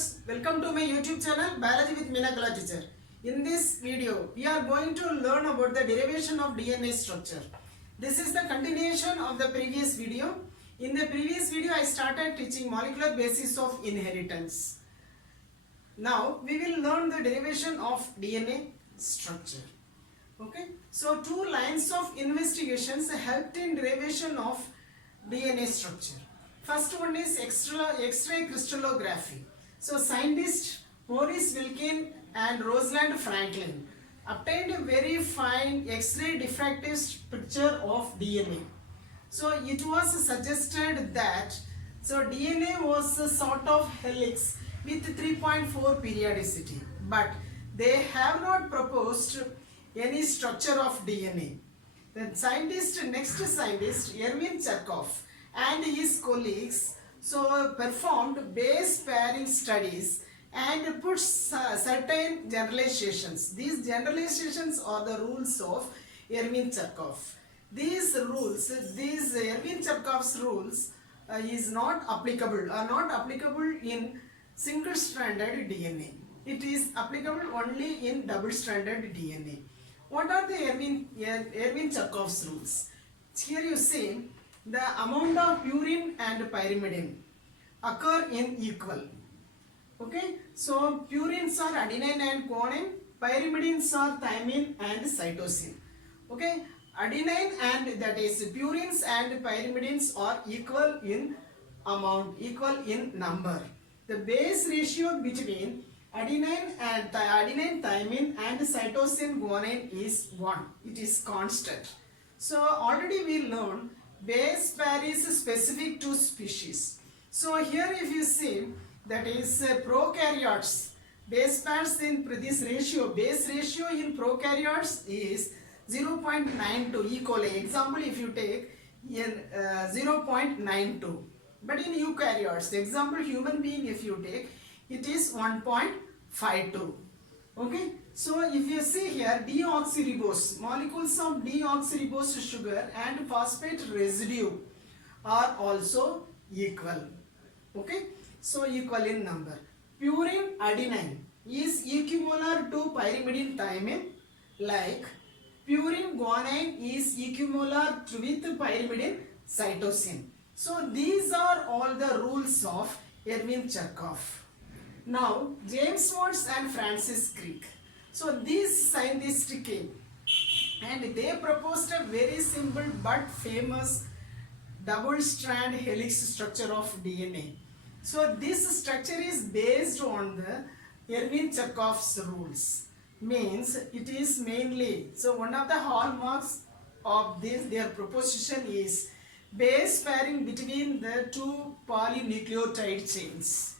viewers, welcome to my YouTube channel Biology with Meenakala teacher. In this video, we are going to learn about the derivation of DNA structure. This is the continuation of the previous video. In the previous video, I started teaching molecular basis of inheritance. Now, we will learn the derivation of DNA structure. Okay, so two lines of investigations helped in derivation of DNA structure. First one is X-ray crystallography. So scientists Maurice Wilkin and Rosalind Franklin obtained a very fine X-ray diffractive picture of DNA. So it was suggested that DNA was a sort of helix with 3.4 periodicity, but they have not proposed any structure of DNA. The next scientist Erwin Charkov and his colleagues performed base pairing studies and put certain generalizations. These generalizations are the rules of Erwin Charkov. These Erwin Charkov's rules are not applicable in single-stranded DNA. It is applicable only in double-stranded DNA. What are the Erwin Charkov's rules? Here you see the amount of purine and pyrimidine occur in equal. Okay, so purines are adenine and guanine, pyrimidines are thymine and cytosine. Okay, adenine and that is purines and pyrimidines are equal in amount, equal in number. The base ratio between adenine, thymine and cytosine guanine is 1. It is constant. So already we learned base pair is specific to species. So here if you see that is prokaryotes, base pairs in this ratio, base ratio in prokaryotes is 0.92 E. coli. Example if you take in 0.92. But in eukaryotes, example human being if you take, it is 1.52. Okay, so if you see here deoxyribose, molecules of deoxyribose sugar and phosphate residue are also equal. Okay, so equal in number. Purine adenine is equimolar to pyrimidine thymine, like purine guanine is equimolar with pyrimidine cytosine. So these are all the rules of Erwin Charkov. Now, James Watts and Francis Crick. So these scientists came and they proposed a very simple but famous double-strand helix structure of DNA. So this structure is based on the Erwin Charkov's rules. Means it is mainly, so one of the hallmarks of their proposition is base pairing between the two polynucleotide chains.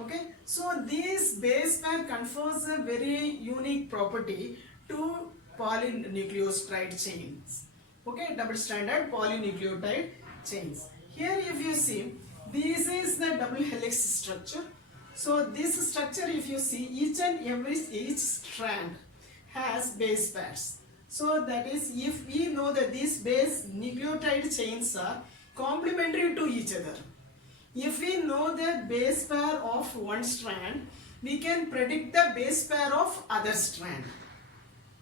Okay, so this base pair confers a very unique property to polynucleotide chains. Okay, double-stranded polynucleotide chains. Here if you see, this is the double helix structure. So this structure if you see, each strand has base pairs. So that is, if we know that these base nucleotide chains are complementary to each other, if we know the base pair of one strand, we can predict the base pair of other strand.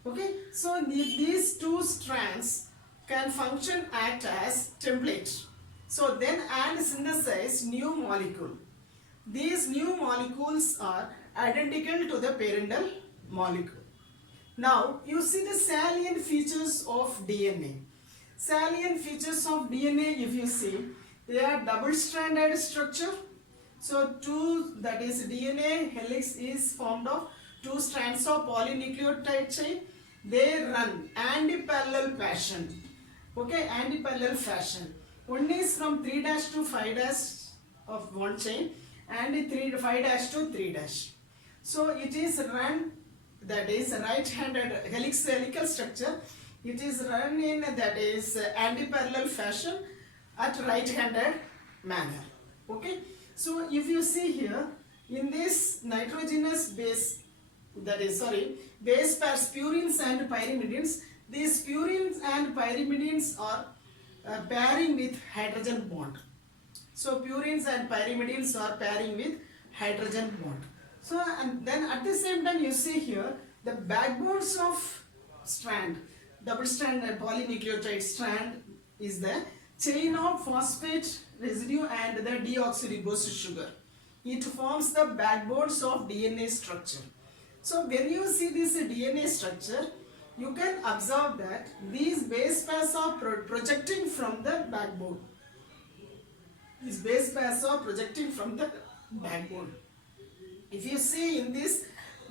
Okay, so these two strands can act as template. So then and synthesize new molecule. These new molecules are identical to the parental molecule. Now you see the salient features of DNA. Salient features of DNA if you see, they are double-stranded structure. So that is DNA helix is formed of two strands of polynucleotide chain. They run antiparallel fashion. Okay, antiparallel fashion. One is from 3' to 5' of one chain and 5' to 3'. So it is run, that is right-handed helical structure. It is run in that is antiparallel fashion at right-handed manner. Okay, so if you see here in this nitrogenous base, base pairs purines and pyrimidines, these purines and pyrimidines are pairing with hydrogen bond. So purines and pyrimidines are pairing with hydrogen bond. So and then at the same time you see here the backbones of strand, double strand polynucleotide strand is the chain of phosphate residue and the deoxyribose sugar. It forms the backbones of DNA structure. So when you see this DNA structure, you can observe that these base pairs are projecting from the backbone. These base pairs are projecting from the backbone. If you see in this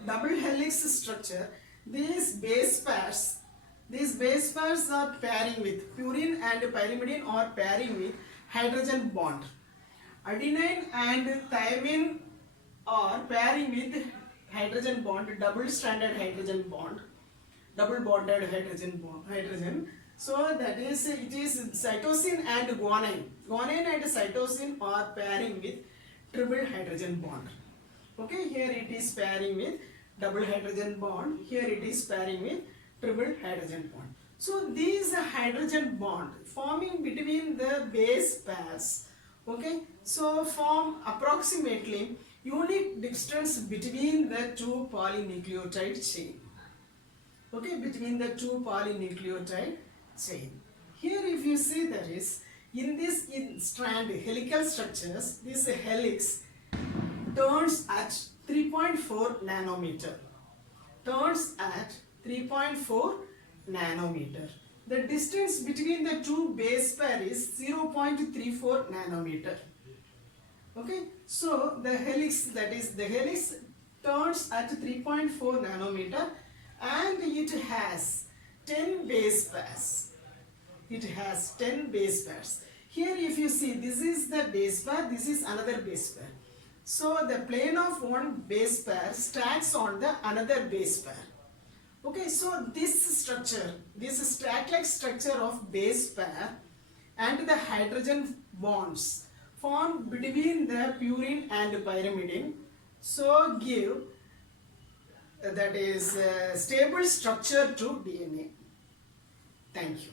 double helix structure, these base pairs are pairing with purine and pyrimidine or pairing with hydrogen bond. Adenine and thymine are pairing with hydrogen bond, double stranded hydrogen bond, double bonded hydrogen. So that is, it is cytosine and guanine. Guanine and cytosine are pairing with triple hydrogen bond. Okay, here it is pairing with double hydrogen bond. Here it is pairing with triple hydrogen bond. So these hydrogen bond forming between the base pairs, okay, so form approximately unique distance between the two polynucleotide chain. Okay, between the two polynucleotide chain. Here if you see, there is in this strand helical structures, this helix turns at 3.4 nanometer. Turns at 3.4 nanometer. The distance between the two base pair is 0.34 nanometer. Okay, so the helix, that is the helix turns at 3.4 nanometer and it has 10 base pairs. It has 10 base pairs. Here if you see, this is the base pair, this is another base pair. So the plane of one base pair stacks on the another base pair. Okay, so this structure, this stack-like structure of base pair and the hydrogen bonds formed between the purine and pyrimidine, so give that is stable structure to DNA. Thank you.